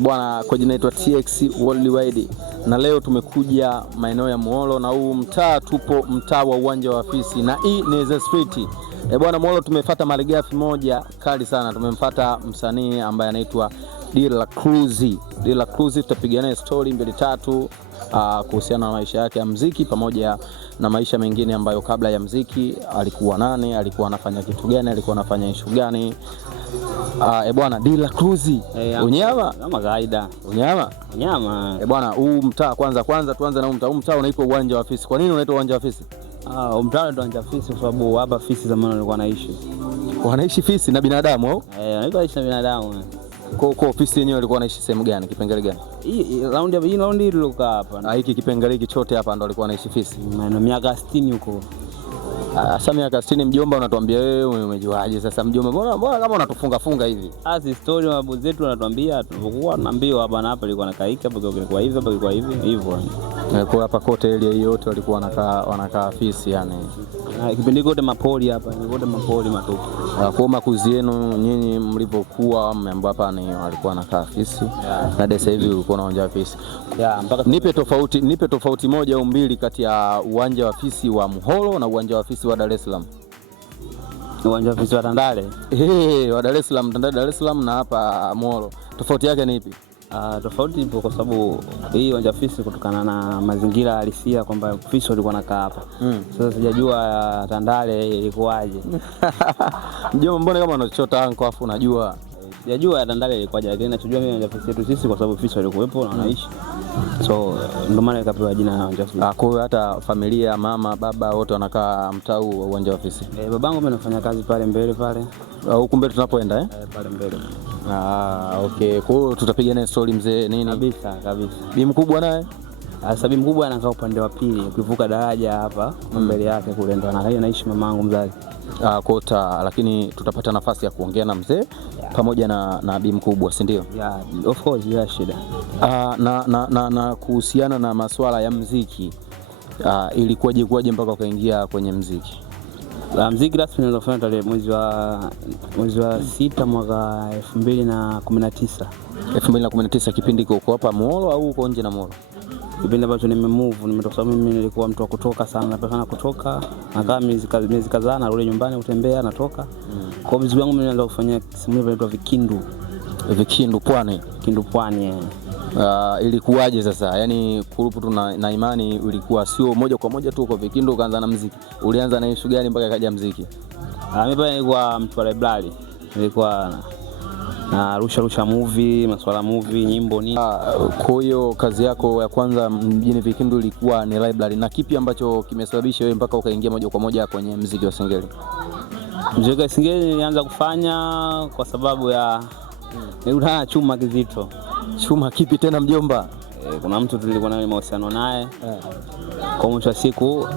Bwana, kwa jina naitwa TX Worldwide na leo tumekuja maeneo ya Muholo na huu mtaa tupo mtaa wa uwanja wa Fisi na hii ni The Street. Bwana, Muholo tumefuata malighafi moja kali sana. Tumemfuata msanii ambaye anaitwa Dilla Cruz. Dilla Cruz tutapiga naye story 2-3 kuhusiana na maisha yake ya muziki pamoja na maisha mengine ambayo kabla ya muziki alikuwa nani, alikuwa anafanya kitu gani, alikuwa anafanya issue gani. Bwana Dilla Cruz, unyama kama kawaida. Unyama. Bwana, huu mtaa kwanza tuanze na huu mtaa unaitwa uwanja wa Fisi. Kwa nini unaitwa uwanja wa Fisi? Mtaa unaitwa uwanja wa Fisi kwa sababu hapa Fisi zamani walikuwa wanaishi Fisi na binadamu au? Wanaishi na binadamu. Kwa Fisi yenyewe walikuwa wanaishi sehemu gani? Kipengele gani? Hii raundi iloka hapa. Hiki kipengele hiki chote hapa ndo walikuwa wanaishi Fisi. Maana miaka 60 huko. Sasa miaka 60 mjomba, unatuambia wewe umejuaje sasa mjomba? Mbona kama unatufunga hivi? Story wa babu zetu wanatuambia tulipokuwa tunaambiwa hapa na hapa ilikuwa nakaika hapa kwa hivi hapa kwa hivi hivyo. Kwa hapa kote area hiyo yote walikuwa wanakaa Fisi yani. Kipindi kote mapoli hapa, kote mapoli matupu. Kwa makuzi yenu nyinyi mlipokuwa mmeambiwa hapa ni walikuwa wanakaa Fisi. Na sasa hivi ulikuwa na uwanja wa Fisi. Mpaka nipe tofauti moja au mbili kati ya uwanja wa Fisi wa Muholo na uwanja wa Fisi wa Dar es Salaam. Uwanja wa Fisi wa Tandale. Wa Dar es Salaam, Tandale Dar es Salaam na hapa Muholo. Tofauti yake ni ipi? Tofauti ipo kwa sababu hii uwanja wa Fisi kutokana na mazingira halisia kwamba Fisi walikuwa nakaa hapa. Sasa sijajua Tandale ilikuwaje. Mjomba, mbona kama unachota anko afu unajua? Sijajua Tandale ilikuwaje, lakini ninachojua mimi uwanja wa Fisi yetu sisi kwa sababu Fisi walikuwepo na wanaishi. So ndio maana ikapewa jina la uwanja wa Fisi. Kwa hiyo hata familia, mama, baba wote wanakaa mtaa huu wa uwanja wa Fisi. Babangu mimi anafanya kazi pale mbele pale. Huko mbele tunapoenda pale mbele. Okay. Kwa hiyo tutapiga naye story mzee nini? Kabisa. Bi mkubwa naye? Sasa bi mkubwa anakaa upande wa pili, ukivuka daraja hapa mbele yake kule ndo anaishi mamangu mzazi. Kota, lakini tutapata nafasi ya kuongea na mzee pamoja na bi mkubwa, si ndio? Of course, bila shida. Na kuhusiana na masuala ya muziki, ilikuwaje mpaka ukaingia kwenye muziki? Muziki rasmi nilifanya tarehe mwezi wa 6 mwaka 2019. 2019. Kipindi uko hapa Muholo au uko nje na Muholo? Kipindi ambacho nimetoka mimi nilikuwa mtu wa kutoka sana, napenda kutoka, nakaa miezi kadhaa narudi nyumbani kutembea natoka. Kwa muziki wangu mimi nilianza kufanya sehemu inaitwa Vikindu Pwani. Ilikuwaje sasa? Yaani kurupu tu na imani ulikuwa sio moja kwa moja tu kwa Vikindu ukaanza na muziki. Ulianza na issue gani mpaka kaja muziki? Mimi pale nilikuwa mtu wa library. Nilikuwa na rusha movie, masuala movie, nyimbo nini. Kwa hiyo kazi yako ya kwanza mjini Vikindu ilikuwa ni library. Na kipi ambacho kimesababisha wewe mpaka ukaingia moja kwa moja kwenye muziki wa Singeli? Muziki wa Singeli nilianza kufanya kwa sababu ya nilikutana chuma kizito. Chuma kipi tena mjomba? Kuna mtu tulikuwa naye mahusiano naye. Kwa mwisho wa siku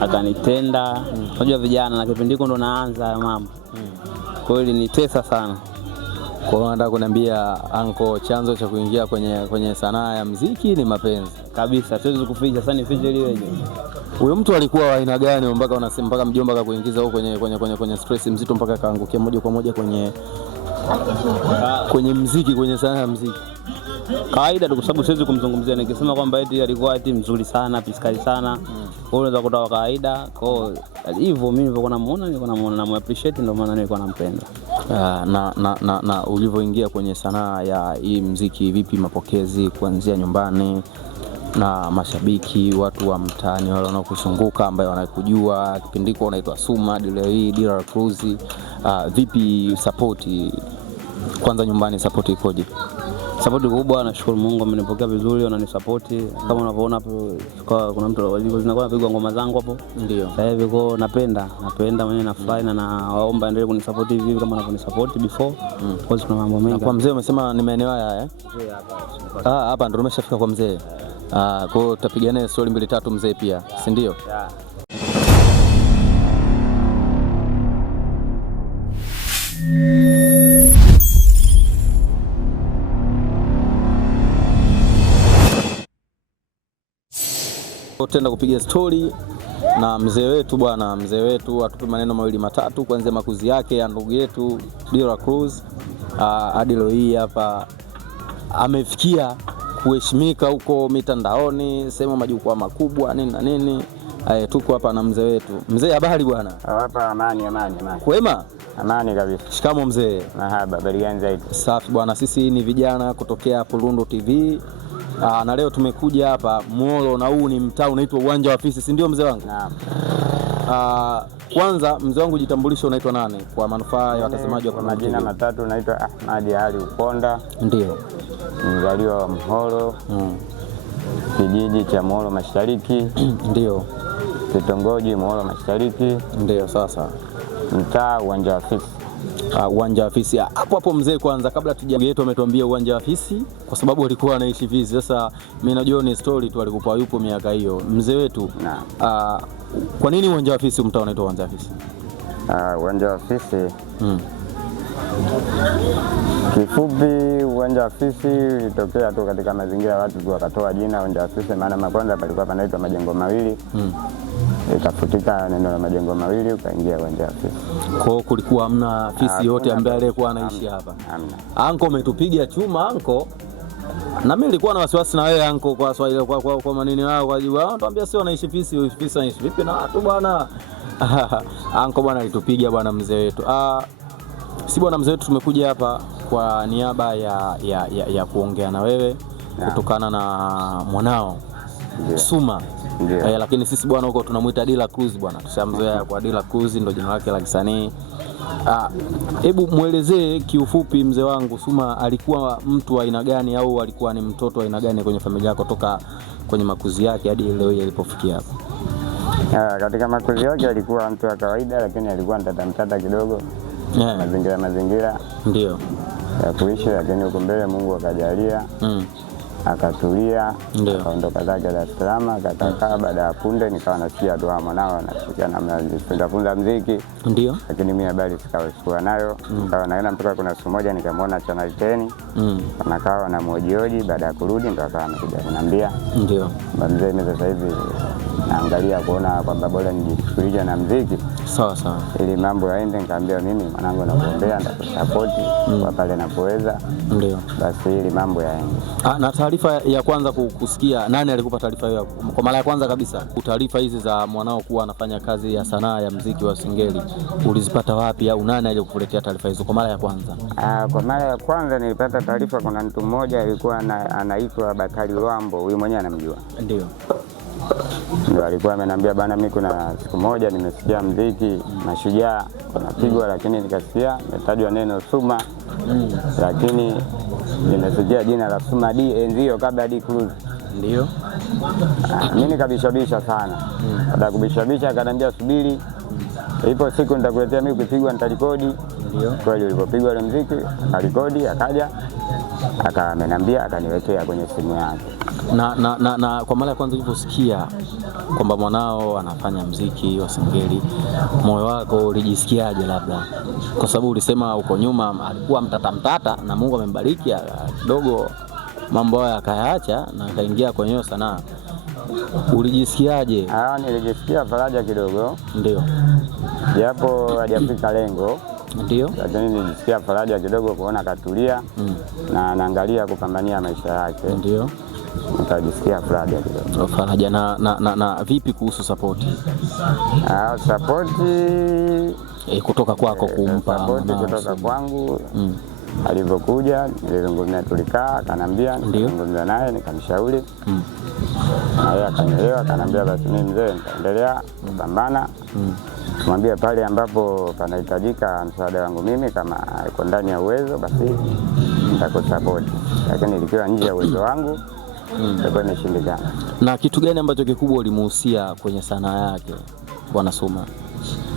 akanitenda. Unajua vijana na kipindi ndo naanza mambo. Kwa hiyo ilinitesa sana. Kwa hiyo nataka kuniambia anko, chanzo cha kuingia kwenye sanaa ya muziki ni mapenzi. Kabisa, siwezi kuficha sana nifiche ile. Huyo mtu alikuwa wa aina gani mpaka unasema mpaka mjomba akakuingiza huko kwenye stress mzito mpaka kaangukia moja kwa moja kwenye muziki, kwenye sanaa ya muziki? Kawaida tu kwa sababu siwezi kumzungumzia nikisema kwamba eti alikuwa eti mzuri sana, piskali sana. Unaweza kutoa kawaida. Kwa hivyo mimi nilikuwa namuona na appreciate, ndio maana nilikuwa nampenda. Na ulivyoingia kwenye sanaa ya hii muziki, vipi mapokezi kuanzia nyumbani na mashabiki, watu wa mtaani wale wanaokuzunguka ambao wanakujua kipindi kwa unaitwa Suma, Dilla Cruz, vipi support kwanza nyumbani, support ikoje? Support kubwa, nashukuru Mungu amenipokea vizuri, wananisupport. Kama unavyoona hapo kuna mtu zinakuwa napigwa ngoma zangu hapo. Ndio. Sasa hivi kwa napenda mwenyewe na fly na naomba endelee kunisupport hivi kama wanavyonisupport before. Kwa sababu kuna mambo mengi. Kwa mzee umesema ni maeneo haya hapa ndio umeshafika kwa mzee. Kwa hiyo tutapigana story 2-3 mzee pia, si ndio? Tutaenda kupiga story na mzee wetu bwana, mzee wetu atupe maneno 2-3 kuanzia makuzi yake ya ndugu yetu Dilla Cruz hadi leo hii hapa amefikia kuheshimika huko mitandaoni, sema majukwaa makubwa nini na nini. Tuko hapa na mzee wetu. Mzee, habari bwana? Hapa amani. Kwema? Amani kabisa. Shikamo mzee. Mahaba, habari gani zaidi? Safi bwana, sisi ni vijana kutokea Pulundu TV. Na leo tumekuja hapa Muholo, na huu ni mtaa unaitwa Uwanja wa Fisi, si ndio mzee wangu? Naam. Kwanza mzee wangu, jitambulisho, unaitwa nani kwa manufaa ya watazamaji wa Pulundu? Majina matatu, naitwa Ahmadi Ali Ukonda. Ndio. Mzaliwa wa Muholo. Kijiji cha Muholo Mashariki. Ndio. Kitongoji Muholo Mashariki. Ndio. Sasa mtaa Uwanja wa Fisi. Uwanja wa Fisi. Hapo mzee, kwanza kabla yetu ametuambia Uwanja wa Fisi kwa sababu alikuwa anaishi Fisi. Sasa mimi najua ni story tu, alikuwa yupo miaka hiyo mzee wetu. Kwa nini Uwanja wa Fisi, mtaa unaitwa Uwanja wa Fisi? Uwanja wa Fisi. Kifupi, Uwanja wa Fisi ulitokea tu katika mazingira ya watu wakatoa jina Uwanja wa Fisi, maana kwanza palikuwa panaitwa Majengo Mawili. Ikafutika neno la Majengo Mawili ukaingia Uwanja wa Fisi. Kwa hiyo kulikuwa hamna Fisi yote ambaye alikuwa anaishi hapa. Hamna. Anko, umetupiga chuma anko. Na mimi nilikuwa na wasiwasi na wewe anko, kwa Swahili kwa maneno yao, kwa jibu tuambia sio wanaishi Fisi, Fisi wanaishi vipi na watu bwana. Anko bwana alitupiga bwana mzee wetu. Si bwana mzee wetu, tumekuja hapa kwa niaba ya kuongea na wewe kutokana na mwanao Suma. Lakini sisi bwana huko tunamuita Dilla Cruz bwana, tushamzoea kwa Dilla Cruz, ndio jina lake la kisanii. Hebu muelezee kiufupi mzee wangu, Suma alikuwa mtu wa aina gani, au alikuwa ni mtoto wa aina gani kwenye familia yako toka kwenye makuzi yake hadi leo alipofikia hapo? Katika makuzi yake alikuwa mtu wa kawaida, lakini alikuwa mtata kidogo. Mazingira ndio ya kuishi, lakini huko mbele Mungu akajalia akatulia, akaondoka zake Dar es Salaam, akakaa. Baada ya punde nikawa nasikia tu mwanao anasikia namna funza muziki. Ndio. Lakini mimi habari sikuwa nayo. Nikawa naenda mpaka kuna siku moja nikamwona Channel 10. Nakawa na mojioji. Baada ya kurudi ndo akawa amekuja kuniambia, ndio mzee, mimi sasa hivi naangalia kuona kwamba bora nijishughulishe na muziki. Sawa ili mambo yaende. Nikamwambia mimi mwanangu nakuombea, nitakusupport kwa pale napoweza. Ndio. Basi ili mambo yaende. Na taarifa ya kwanza kusikia, nani alikupa taarifa hiyo kwa mara ya kwanza kabisa? Taarifa hizi za mwanao kuwa anafanya kazi ya sanaa ya muziki wa Singeli ulizipata wapi, au nani alikuletea taarifa hizo kwa mara ya kwanza? Kwa mara ya kwanza nilipata taarifa, kuna mtu mmoja alikuwa anaitwa Bakari Lwambo, huyu mwenyewe anamjua. Ndio alikuwa ameniambia bana, mimi kuna siku moja nimesikia muziki Mashujaa unapigwa, lakini nikasikia umetajwa neno Suma. Lakini nimesikia jina la Suma ndio kabla D Cruz. Ndio. Mimi nikabishabisha sana. Baada kubishabisha akaniambia subiri, ipo siku nitakuletea mimi kupigwa nitarekodi. Ndio. Kweli ulipopigwa ile muziki akarekodi, akaja akaniambia, akaniwekea kwenye simu yake. Na kwa mara ya kwanza uliposikia kwamba mwanao anafanya muziki wa Singeli, moyo wako ulijisikiaje? Labda kwa sababu ulisema uko nyuma alikuwa mtata na Mungu amembariki kidogo, mambo haya akayaacha na akaingia kwenye hiyo sanaa. Ulijisikiaje? Nilijisikia faraja kidogo. Ndio. Japo hajafika lengo. Ndio. Lakini nilijisikia faraja kidogo kuona katulia na anaangalia kupambania maisha yake. Ndio. Nikajisikia faraja kidogo. Faraja. Na vipi kuhusu support? Support kutoka kwako kumpa? Support kutoka kwangu. Alivyokuja nilizungumza, tulikaa, akanambia, nilizungumza naye nikamshauri. Na yeye akanielewa, akanambia basi mimi mzee nitaendelea kupambana. Mwambie pale ambapo panahitajika msaada wangu mimi, kama iko ndani ya uwezo basi nitakusupport, lakini ikiwa nje ya uwezo wangu itakuwa imeshindikana. Na kitu gani ambacho kikubwa ulimuhusia kwenye sanaa yake Bwana Suma?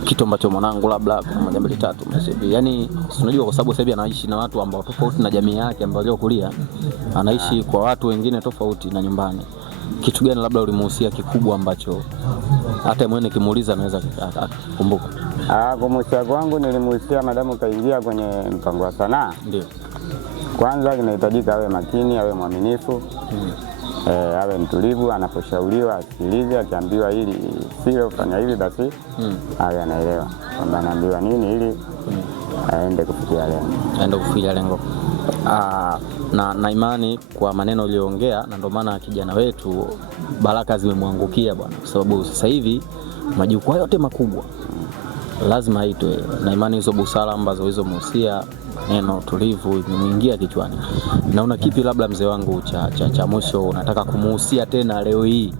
Kitu ambacho mwanangu labda kwa 1 2 3 msibi. Yaani unajua kwa sababu sasa hivi anaishi na watu ambao tofauti na jamii yake ambayo aliokulia, anaishi kwa watu wengine tofauti na nyumbani. Kitu gani labda ulimuhusia kikubwa ambacho hata mwenye nikimuuliza anaweza kukumbuka? Kumuhusia kwangu nilimuhusia madamu kaingia kwenye mpango wa sanaa. Ndio. Kwanza inahitajika awe makini, awe mwaminifu. Awe mtulivu, anaposhauriwa asikilize, akiambiwa hili sio fanya hivi basi awe anaelewa kwamba anaambiwa nini ili aende kufikia lengo. Na imani kwa maneno uliyoongea, na ndio maana kijana wetu baraka zimemwangukia bwana, kwa sababu sasa hivi majukwaa yote makubwa lazima aitwe, na imani hizo busara ambazo hizo muhusia neno tulivu imeingia kichwani. Naona kipi labda mzee wangu cha mwisho unataka kumuhusia tena leo hii,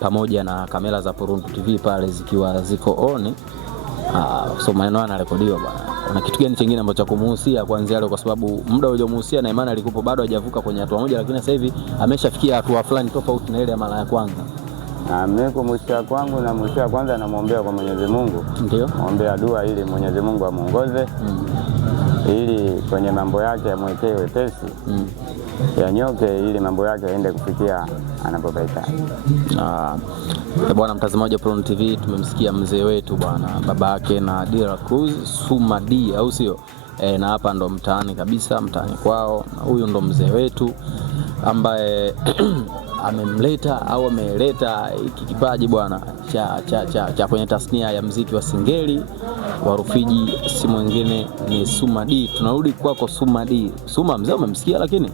pamoja na kamera za Poruntu TV pale zikiwa ziko on, so maneno yanarekodiwa bwana, na kitu gani kingine ambacho kumuhusia kuanzia leo, kwa sababu muda uliomuhusia na imani alikupo bado hajavuka kwenye hatua moja, lakini sasa hivi ameshafikia hatua fulani tofauti na ile ya mara ya kwanza. Mimi kumuhusia kwangu, na muhusia kwanza namuombea kwa Mwenyezi Mungu. Ndio. Muombea dua ili Mwenyezi Mungu amuongoze. Ili kwenye mambo yake amwekee wepesi. Yanyoke ili mambo yake aende kufikia anapopahitaji. Bwana mtazamaji wa Poruntu TV, tumemsikia mzee wetu bwana, babake na Dira Cruz, Suma D, au sio? Na hapa ndo mtaani kabisa, mtaani kwao, na huyu ndo mzee wetu ambaye amemleta au ameleta hiki kipaji bwana cha kwenye tasnia ya muziki wa Singeli wa Rufiji, si mwingine ni Suma D. Tunarudi kwako Suma D. Suma mzee, umemsikia lakini?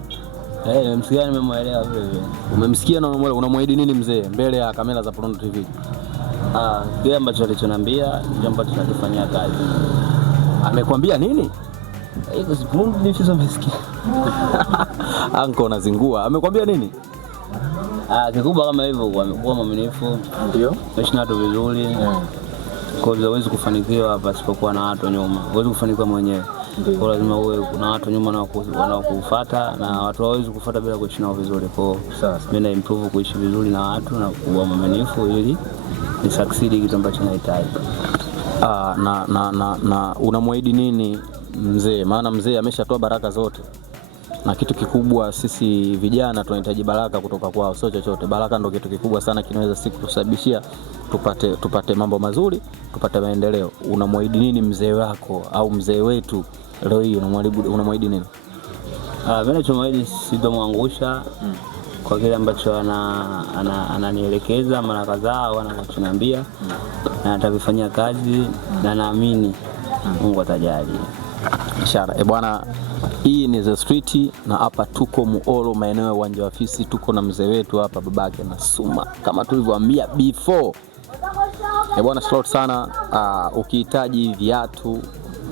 Nimemsikia, nimemuelewa vile vile. Umemsikia na umemuelewa, unamwahidi nini mzee mbele ya kamera za Poruntu TV? Kile ambacho alichoniambia ndio ambacho tunakifanyia kazi. Amekwambia nini? Hizo sipungu nifizo mesikia. Anko unazingua. Amekwambia nini? Kikubwa kama hivyo, amekuwa mwaminifu. Ndio. Maishi na watu vizuri. Kwa hiyo huwezi kufanikiwa pasipokuwa na watu nyuma. Huwezi kufanikiwa mwenyewe. Kwa lazima uwe kuna watu nyuma wanaokufuata, na watu hawezi kufuata bila kuishi nao vizuri. Kwa sasa mimi na improve kuishi vizuri na watu na kuwa mwaminifu ili ni succeed kitu ambacho nahitaji. Na unamwahidi nini mzee? Maana mzee ameshatoa baraka zote, na kitu kikubwa sisi vijana tunahitaji baraka kutoka kwao, sio chochote. Baraka ndio kitu kikubwa sana, kinaweza siku kusababishia tupate mambo mazuri, tupate maendeleo. Unamwahidi nini mzee wako au mzee wetu leo hii? Unamwahidi nini? Mimi nachomwahidi sitomwangusha kwa kile ambacho ananielekeza mara kadhaa au anachoniambia, na atavifanyia kazi, na naamini Mungu atajali. Ishara. Bwana, hii ni The Street, na hapa tuko Muholo, maeneo ya uwanja wa Fisi. Tuko na mzee wetu hapa, babake na Suma, kama tulivyoambia before. Bwana, slot sana. Ukihitaji viatu,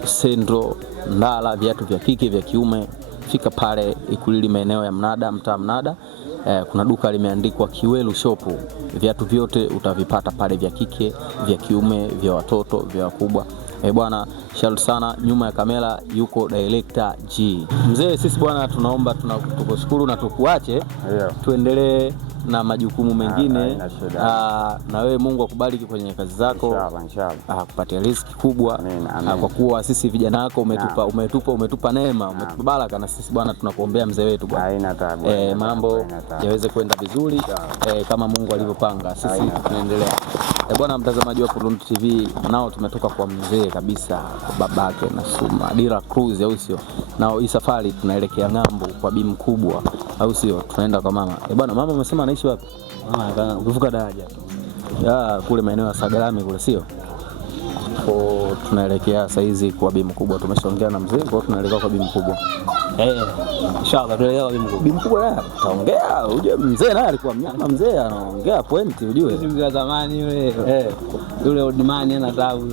sendro, ndala, viatu vya kike, vya kiume, fika pale Ikulili, maeneo ya Mnada, mtaa Mnada. Kuna duka limeandikwa Kiwelu Shop. Viatu vyote utavipata pale, vya kike, vya kiume, vya watoto, vya wakubwa. Bwana, shout sana. Nyuma ya kamera yuko Director G. Mzee, sisi bwana tunaomba tukushukuru na tukuache tuendelee na majukumu mengine. Na wewe Mungu akubariki kwenye kazi zako. Inshallah. Kupatia riziki kubwa. Amen. Kwa kuwa sisi vijana wako umetupa neema, umetupa baraka, na sisi bwana tunakuombea mzee wetu bwana. Haina taabu. Mambo yaweze kwenda vizuri kama Mungu alivyopanga. Sisi tunaendelea. Bwana mtazamaji wa Poruntu TV, nao tumetoka kwa mzee kabisa, kwa babake na Suma Dira Cruz, au sio? Nao hii safari tunaelekea ng'ambo kwa bibi mkubwa, au sio? Tunaenda kwa mama. Bwana, mama umesema anaishi wapi? Mama ukivuka daraja kule maeneo ya Sagalami kule, sio? Tunaelekea saizi kwa bibi mkubwa. Tumeshaongea na mzee, kwa tunaelekea kwa bibi mkubwa. Inshallah tunaelekea kwa bibi mkubwa. Bibi mkubwa taongea, ujue mzee naye alikuwa mnyama, mzee anaongea point, ujue. Mzee wa zamani yule. Yule old man ana tabu.